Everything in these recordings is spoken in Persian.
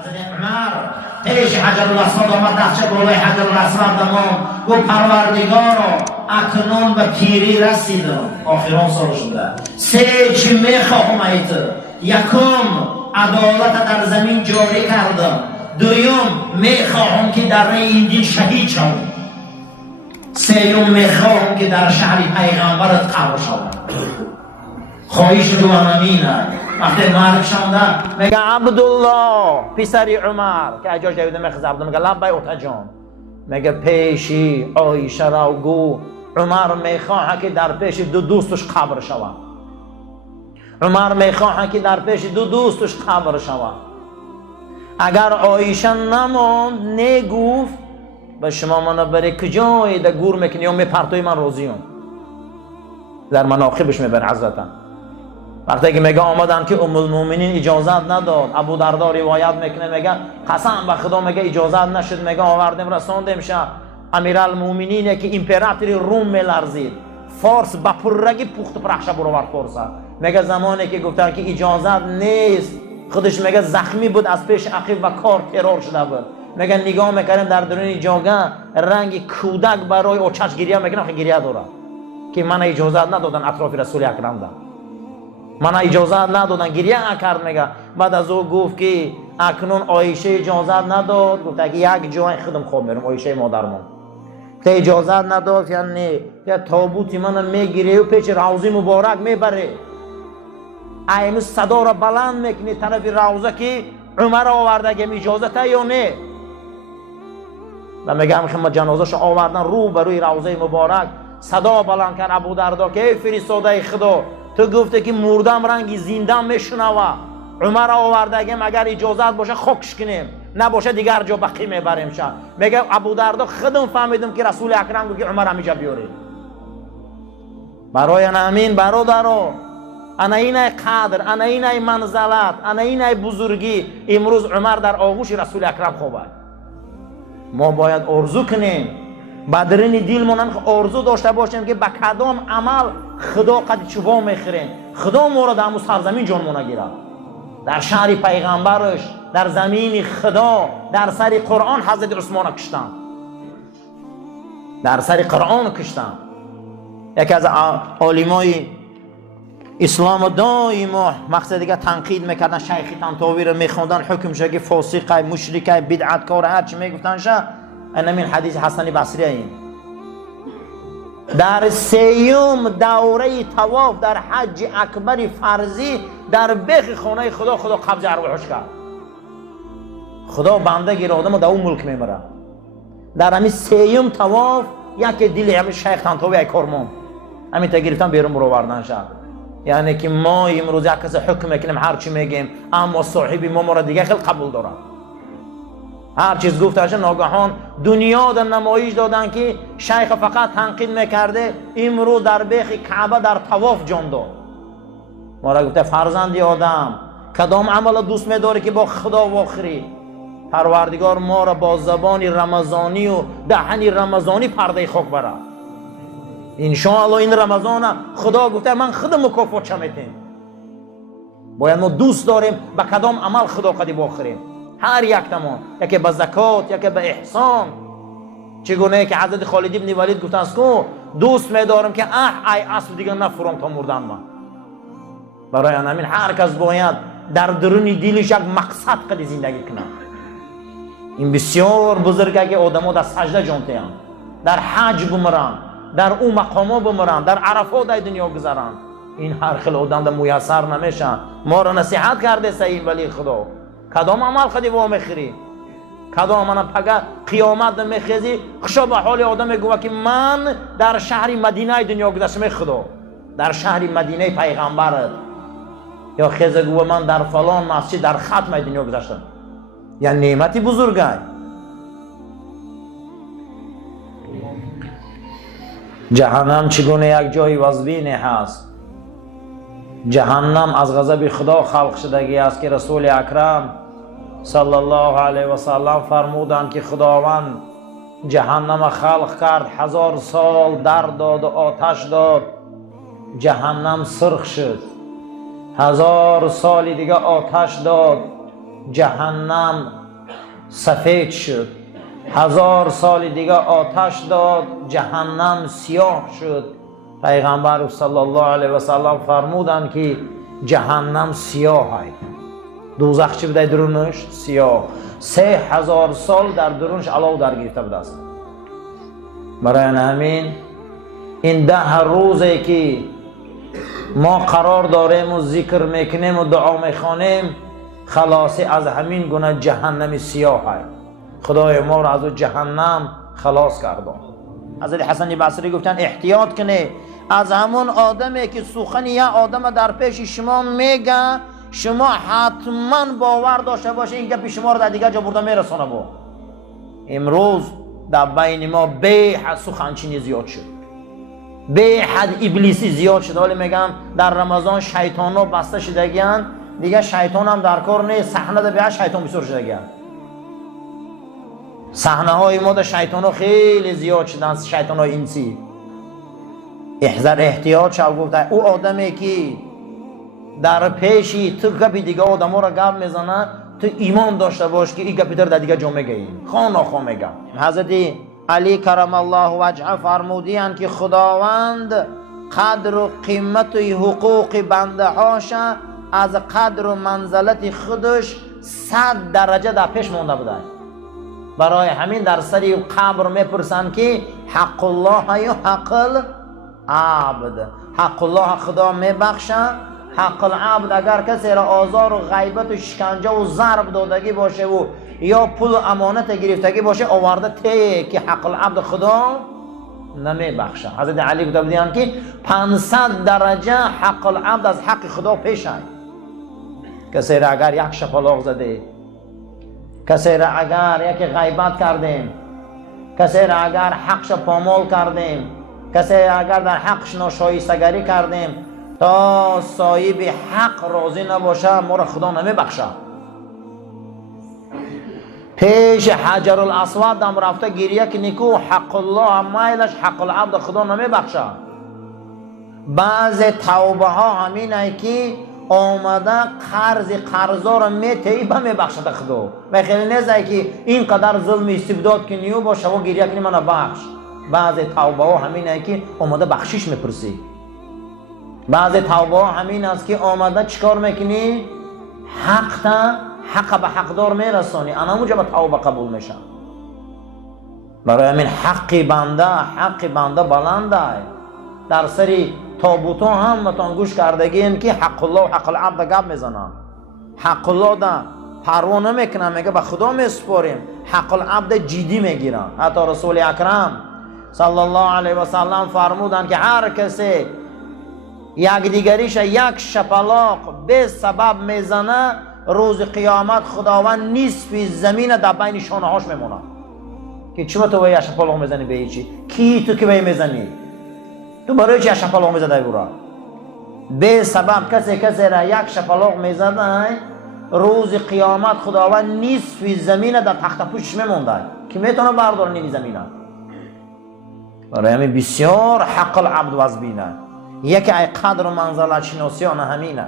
حضرت عمر پیش حجر الاسود آمد، دستش بالای حجر الاسود دمون گفت پروردگارا اکنون به پیری رسیدم، آخران سال شده، سه چی میخواهم ایت؟ یکم عدالت در زمین جاری کردم، دویم میخواهم که در این دین شهید شوم، سوم میخواهم که در شهر پیغمبرت قبر شوم. خواهش رو امینه. وقتی مرگ شونده میگه عبدالله پسر عمر که اجاج دویده میخزرده، میگه لبای اوتا جان، میگه پیشی عایشه را گو عمر میخواه که در پیش دو دوستش قبر شود. عمر میخواه که در پیش دو دوستش قبر شود. اگر عایشه نماند نگفت به شما منو بری کجای ده گور میکنی یا میپرتوی من راضیم. در مناقبش میبره حضرتم. وقتی که میگه آمدن که ام المؤمنین اجازت نداد، ابو دردا روایت میکنه میگه قسم به خدا میگه اجازت نشد، میگه آوردیم رساندیم شه امیرالمؤمنین که امپراتوری روم میلرزید، فارس با پررگی پخت پرخشه برآورد فارس. میگه زمانی که گفتن که اجازت نیست، خودش میگه زخمی بود از پیش عقیب و کار ترور شده بود. میگه نگاه میکردیم در درون جاگه رنگ کودک برای اوچش گریه میکنه، آخه گریه داره که من اجازت ندادن اطراف رسول اکرم ده، من اجازت ندادن گریه کرد. میگه بعد از او گفت که اکنون عایشه اجازت نداد، گفت اگه یک جای خودم خواب میرم، عایشه مادرمون که اجازت نداد یعنی که تابوتی من میگیره و پیش روضه مبارک میبره، اینو صدا را بلند میکنه طرف روضه که عمر آورده که اجازته یا نه. و میگه همه جنازه‌ش آوردن رو بروی روضه مبارک، صدا بلند کرد ابو دردا که ای فرستاده خدا، تو گفته که مردم رنگی زنده میشنوه، عمر آورده اگه اگر اجازت باشه خاکش کنیم، نباشه دیگر جا بقی میبریم شه. میگه ابو دردا خودم فهمیدم که رسول اکرم گفت که عمر همیجا بیارید. برای امین برادرو، انا اینای قدر، انا اینای منزلت، انا اینای بزرگی امروز عمر در آغوش رسول اکرم خوبه. ما باید آرزو کنیم، بدرین دیلمون آرزو داشته باشیم که به کدام عمل خدا قد چوبا میخریم، خدا ما را در همون سرزمین جانمون نگیره، در شهر پیغمبرش، در زمین خدا، در سر قرآن حضرت عثمان کشتن، در سر قرآن کشتن. یکی از عالمای اسلام دائم مقصد دیگه تنقید میکردن، شیخ طنطاوی رو میخوندن، حکم شگی فاسق، مشرک، بدعتکار، هر چی میگفتن شه. این حدیث حسن بصری این در سیوم دوره طواف در حج اکبر فرضی در بیخ خانه خدا، خدا قبض ارواحش کرد. خدا بنده گیر آدم در اون ملک میمره. در همین سیوم طواف یکی دل همین شیخ طنطاوی ای کارمون همین تا گرفتن بیرون برآوردن شد. یعنی که ما امروز یک کس حکم میکنیم هر چی میگیم، اما صاحبی ما را دیگه خیلی قبول داره. هر چیز گفتهش ناگهان دنیا در نمایش دادن که شیخ فقط تنقید میکرده، امروز در بیخ کعبه در طواف جان داد. ما را گفته فرزندی آدم کدام عمل دوست میداری که با خدا و آخری؟ پروردگار ما را با زبان رمضانی و دهن رمضانی پرده خاک بره. انشاءالله این رمضان خدا گفته من خودم مکافات چه میتیم. باید ما دوست داریم به کدام عمل خدا قدی باخریم، هر یک تمام، یکی به زکات، یکی به احسان. چگونه که حضرت خالد ابن ولید گفتن است که دوست می‌دارم که ای اصل دیگه نفرم تا مردن من. برای همین هر کس باید در درون دلش یک مقصد قد زندگی کنه. این بسیار بزرگه که آدم‌ها در سجده جانته‌اند، در حج بمرن، در اون مقام‌ها بمرن، در عرفات در دنیا گذرن. این هر خیلی آدم در میسر نمیشه. ما را نصیحت کرده سید ولی خدا کدام عمل خودی با میخری، کدام من پگه قیامت میخیزی خشا به حال آدم میگوه که من در شهر مدینه دنیا گذشتم خدا، در شهر مدینه پیغمبرت، یا خیزه گوه من در فلان مسجد در ختم دنیا گذشتم. یعنی نعمتی بزرگه. جهنم چگونه یک جای وزبینه هست. جهنم از غضب خدا خلق شدگی است که رسول اکرم صلی الله علیه و سلم فرمودند که خداوند جهنم خلق کرد، 1000 سال درد داد و آتش داد، جهنم سرخ شد. 1000 سال دیگه آتش داد، جهنم سفید شد. 1000 سال دیگه آتش داد، جهنم سیاه شد. پیغمبر صلی الله علیه و سلم فرمودن که جهنم سیاه های، دوزخ چی بوده درونش؟ سیاه. 3000 سال در درونش علاو در گرفته بوده است. برای همین این 10 روزه که ما قرار داریم و ذکر میکنیم و دعا میخوانیم، خلاصی از همین گونه جهنم سیاه های. خدای ما را از جهنم خلاص کردن. حضرت حسن بصری گفتن احتیاط کنه از همون آدمی که سخن یا آدم در پیش شما میگه، شما حتما باور داشته باشه این گپ شما رو در دیگه جا برده میرسونه. با امروز در بین ما به حد سخنچینی زیاد شد، به حد ابلیسی زیاد شد. ولی میگم در رمضان شیطان ها بسته شدگیان، دیگه شیطان هم در کار نیست. صحنه ده به شیطان بسور شدگیان. صحنه های ما ده شیطان ها خیلی زیاد شدن، شیطان های انسی. احذر، احتیاط شو. گفته او آدمی که در پیشی تو گپی دیگه آدم ها را گپ میزنه، تو ایمان داشته باش که این گپی در دیگه جا میگیم، خواه نخواه میگم. حضرت علی کرم الله وجهه فرمودین که خداوند قدر و قیمت و حقوق بنده هاشه از قدر و منزلت خودش 100 درجه در پیش مونده بوده. برای همین در سری قبر میپرسن که حق الله یا حق العبد. حق الله خدا میبخشه، حق العبد اگر کسی را آزار و غیبت و شکنجه و ضرب دادگی باشه و یا پول و امانت گرفتگی باشه آورده ته که حق العبد خدا نمیبخشه. حضرت علی گفته بودن که 500 درجه حق العبد از حق خدا پیشه. کسی را اگر یک شپلاق زده، کسی را اگر یک غیبت کردیم، کسی را اگر حقش پامال کردیم، کسی اگر در حقش ناشایستگی کردیم، تا صاحب حق راضی نباشه ما را خدا نمیبخشه. پیش حجر الاسود هم رفته گریه که نیکو حق الله مایلش حق العبد خدا نمیبخشه. بعض توبه ها همینه که آمده قرضا را میتیبه میبخشد خدا. و خیلی نیزه که اینقدر ظلم استبداد کنی و با شما گریه کنی منو بخش. بعض توبه ها همینه که آمده بخشش میپرسی. بعض توبه ها همین است که آمده چیکار میکنی؟ حق به حقدار میرسانی، انا موجب توبه قبول میشه. برای همین حق بنده بلنده. در سری تابوتا هم متان گوش کردگین که حق الله و حق العبد گپ میزنن. حق الله ده پروا نمیکنن، میگه به خدا میسپاریم. حق العبد جدی میگیرن. حتی رسول اکرم صلی الله علیه و سلم فرمودن که هر کسی یک دیگریش یک شپلاق به سبب میزنه، روز قیامت خداوند نصف زمین در بین شانه هاش میمونه. که چرا تو یک شپلاق میزنی به چی؟ کی تو که به میزنی؟ تو برای چی یک شپلاق میزنی برا؟ به سبب کسی را یک شپلاق میزنه، روز قیامت خداوند نصف زمین در تخت پوشش میمونده که میتونه بردار نمی زمینه. برای همین بسیار حق العبد وزبینه. یکی ای قدر و منزلت شناسیان همینه.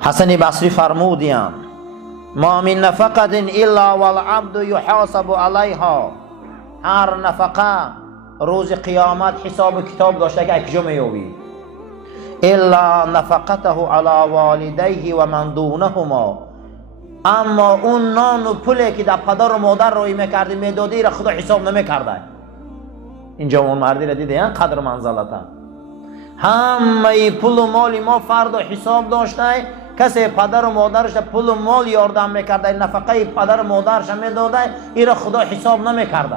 حسن بصری فرمودیم ما من نفقت الا والعبد یحاسب علیها. هر نفقه روز قیامت حساب کتاب داشته که اکجا میوی. الا نفقته علی والدیه و من دونهما. اما اون نان و پولی که در پدر و مادر روی میکردی میدادی را خدا حساب نمیکرده. این جوان مردی را دیدین قدر منزلتا. همه پول و مالی ما فرد و حساب داشته. کسی پدر و مادرش پول و مال یاردم میکرده، نفقه پدر و مادرش میداده، این را خدا حساب نمیکرده.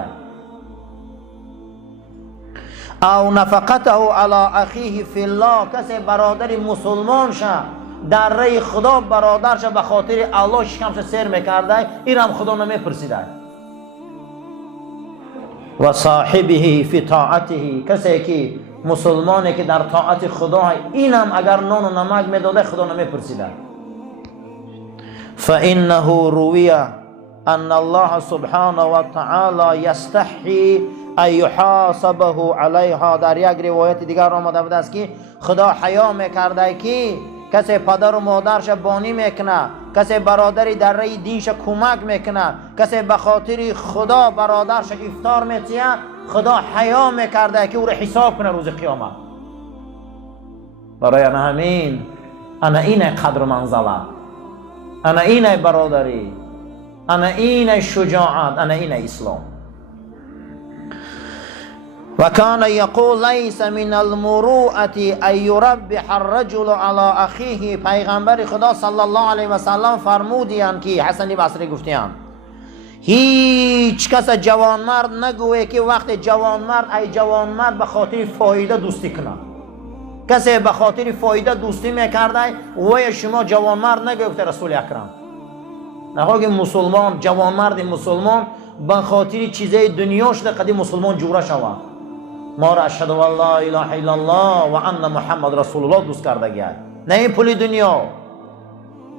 او نفقته علی اخیه فی الله. کسی برادر مسلمان شه در راه خدا برادرش به خاطر الله شکمش سیر میکرده، این هم خدا نمیپرسیده. و صاحبه فی طاعته. کسی که مسلمانه که در طاعت خدا، اینم اگر نان و نمک میداده خدا نمیپرسیده. فانه روی ان الله سبحانه و تعالی یستحی ان یحاسبه علیها. در یک روایت دیگر آمده بود است که خدا حیا میکرده که کسی پدر و مادرش بانی میکنه، کسی برادری در راه دینش کمک میکنه، کسی به خاطر خدا برادرش افطار میتیه، خدا حیا میکرده که او را حساب کنه روز قیامت. برای همین انا اینه قدر منزله، انا اینه برادری، انا اینه شجاعت، انا اینه اسلام. و کان یقول لیس من المروءة ان یربح الرجل على اخیه. پیغمبر خدا صلی الله علیه و سلم فرمودیان که حسن بصری گفتیان هیچ کس جوانمرد نگوه که وقت جوانمرد ای جوانمرد به خاطر فایده دوستی کنه. کسی به خاطر فایده دوستی میکرده و شما جوانمرد نگفته رسول اکرم. نخواه که مسلمان جوانمرد مسلمان به خاطر چیزای دنیاش قدیم مسلمان جوره شود. ما را اشهد ان لا اله الا الله و ان محمد رسول الله دوست کرده گید. نه این پول دنیا،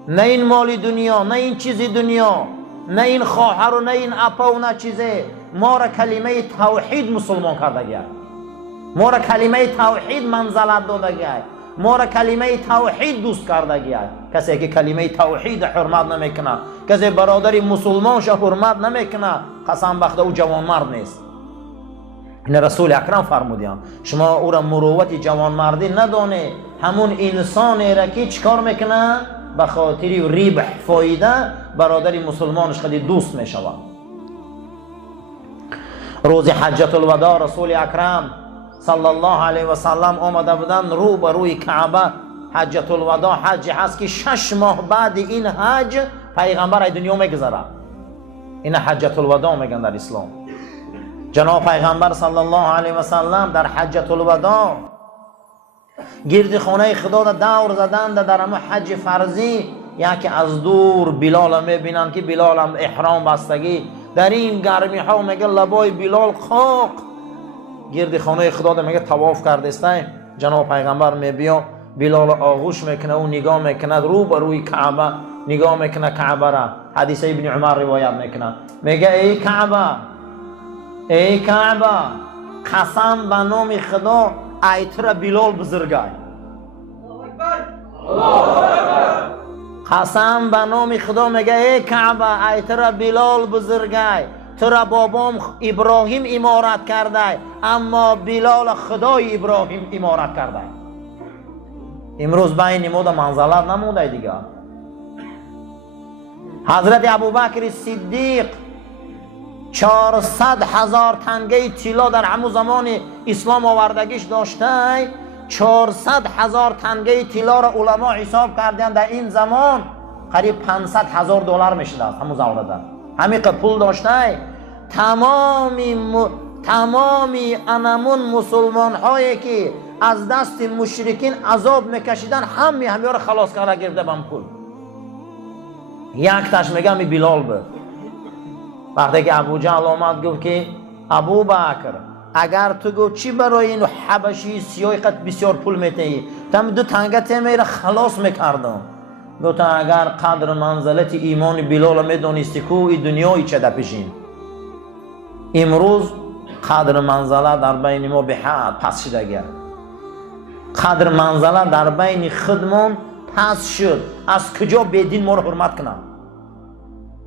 نه این مال دنیا، نه این چیز دنیا، نه این خواهر و نه این اپا و نه چیزه. ما را کلمه توحید مسلمان کرده گید. ما را کلمه توحید منزلت داده گید. ما را کلمه توحید دوست کرده گید. کسی که کلمه توحید حرمت نمیکنه، کسی برادری مسلمانش حرمت نمیکنه، قسم بخدا او جوانمرد نیست. این رسول اکرم فرمودیان شما او را مروت جوانمردی ندانه، همون انسانی را که چکار میکنه به خاطر ریبح فایده برادری مسلمانش خیلی دوست میشود. روز حجت الوداع رسول اکرم صلی الله علیه و سلم آمده بودن رو به روی کعبه. حجت الوداع حج هست که 6 ماه بعد این حج پیغمبر ای دنیا میگذره. این حجت الوداع میگن در اسلام. جناب پیغمبر صلی الله علیه و سلم در حجت الوداع گرد خانه خدا را دور زدند. در همه حج فرضی یکی از دور بلال میبینن که بلال هم احرام بستگی در این گرمی ها، میگه لبای بلال خاک گرد خانه خدا را میگه طواف کرده است. جناب پیغمبر میبیا بلال آغوش میکنه و نگاه میکنه رو به روی کعبه، نگاه میکنه کعبه را. حدیث ابن عمر روایت میکنه، میگه ای کعبه، ای کعبه، قسم به نام خدا ایتر بلال بزرگای. قسم به نام خدا میگه ای کعبه ایتر بلال بزرگای. ترا بابام ابراهیم امارت کرده اما بلال خدای ابراهیم امارت کرده. امروز بین ما منزلت نموده دیگه. حضرت ابوبکر صدیق 400,000 تنگه طلا در همون زمان اسلام آوردگیش داشته. 400,000 تنگه طلا را علما حساب کردن در این زمان قریب 500,000 دلار میشد. همون زمان همین پول داشته. تمامی انمون مسلمان هایی که از دست مشرکین عذاب میکشیدن همه را خلاص کرده گرفته بم پول. یک تاش میگم بلال بود. وقتی که ابو جهل آمد گفت که ابو بکر اگر تو گفت چی برای این حبشی سیاه قد بسیار پول میتهی، تم دو تنگت میره خلاص میکردم. گفت اگر قدر منزلت ایمان بلال میدونستی که این دنیای چه ده پیشین. امروز قدر منزله در بین ما به حد پس شده گرد. قدر منزله در بین خودمون پس شد. از کجا بدین ما رو حرمت کنن؟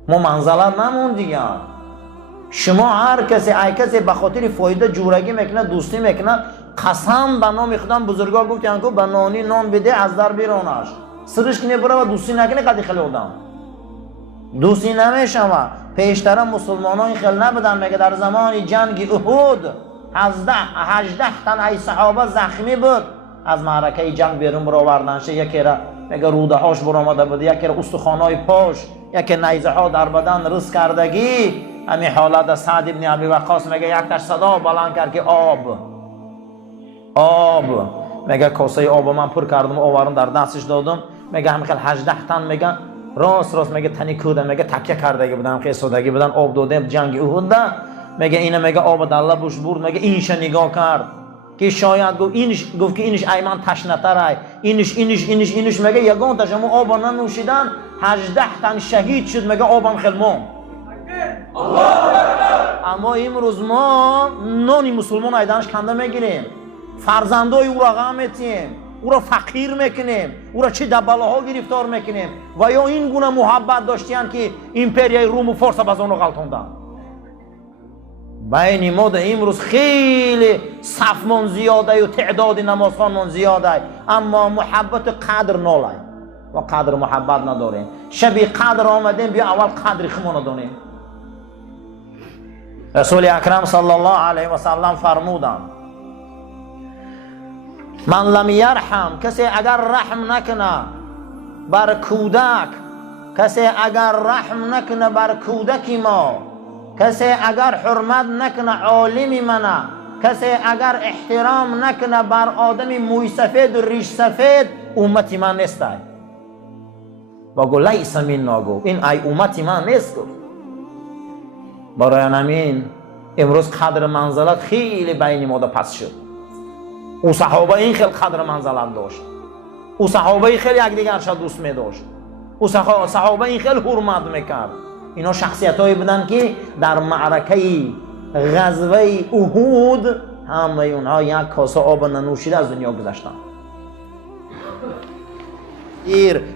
ما منزله نمون دیگه. شما هر کسی ای کسی به خاطر فایده جورگی میکنه دوستی میکنه، قسم به نام خدا بزرگا گفتن که به نانی نان بده از در بیرونش سرش کنه بره و دوستی نکنه. قدی خیلی آدم دوستی نمیشه. پیشتر مسلمان ها این خیلی نبودن. میگه در زمان جنگ احد 18 تن ای صحابه زخمی بود، از معرکه جنگ بیرون برآوردنش. یکی را میگه روده هاش برآمده بود، یکی را استخوانای پاش، یکی نیزه ها در بدن رس کردگی. همین حالت سعد ابن ابی وقاص میگه یک تاش صدا بلند کرد که آب. میگه کاسه آب من پر کردم آوردم در دستش دادم. میگه همین خیلی 18 تن میگه راست میگه تنی کوده، میگه تکیه کردگی بودن، خیلی سودگی بودن، آب دادم جنگ احد. میگه اینه میگه آب در لبش برد. میگه اینش نگاه کرد که شاید گفت که اینش ایمن تشنه‌تره، اینش میگه یگان تشمو آب ننوشیدن 18 تن شهید شد. میگه آبم خیلی مون. اما امروز ما نانی مسلمان ایدانش کنده میگیریم، فرزندای او را غم میتیم، او را فقیر میکنیم، او را چه دباله ها گرفتار میکنیم. و یا این گونه محبت داشتیان که ایمپریای روم و فارس باز اون رو غلطوندن. بین ما ده امروز خیلی صفمون زیاده و تعداد نمازخوانمون زیاده، اما محبت قدر ناله و قدر محبت نداریم. شبی قدر آمدیم، بیا اول قدر خمون دونیم. رسول اکرم صلی الله علیه و سلم فرمودند من لم یرحم، کسی اگر رحم نکنه بر کودک، کسی اگر رحم نکنه بر کودکی ما، کسی اگر حرمت نکنه عالم منه، کسی اگر احترام نکنه بر آدم موی سفید و ریش سفید، امتی من نیست. بگو لیس منا، گو این ای امتی من نیست. گفت برای همین امروز قدر منزلت خیلی بین ما پس شد. او صحابه این خیلی قدر منزلت داشت، او صحابه خیلی یکدیگر را دوست می داشت، او صحابه این خیلی حرمت میکرد. اینا شخصیت هایی بودن که در معرکه غزوه احد همه اونها یک کاسه آب ننوشیده از دنیا گذشتن.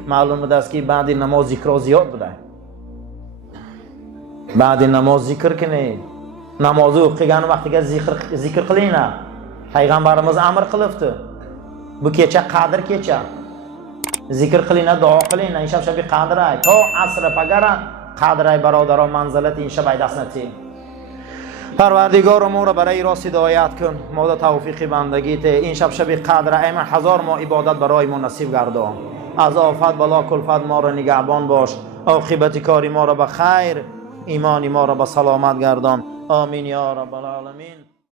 معلوم است که بعد نماز ذکر زیاد بوده. بعد نماز ذکر کنید، نماز اوقیگان وقتی که ذکر قلینه پیغمبرمز امر قلفته بو که چه قدر که چه ذکر قلینه، دعا قلینه. این شب قدر ای تا عصر پگره قدر ای برادران منزلت این شب دست نتی. پروردگار ما را برای راست هدایت کن، ما را توفیق بندگیت. این شب قدر ای من هزار ما عبادت برای ما نصیب گردان. از آفت بلا کلفت ما را نگهبان باش، عاقبت کاری ما را به خیر، ایمانی ما را به سلامت گردان. آمین یا رب العالمین.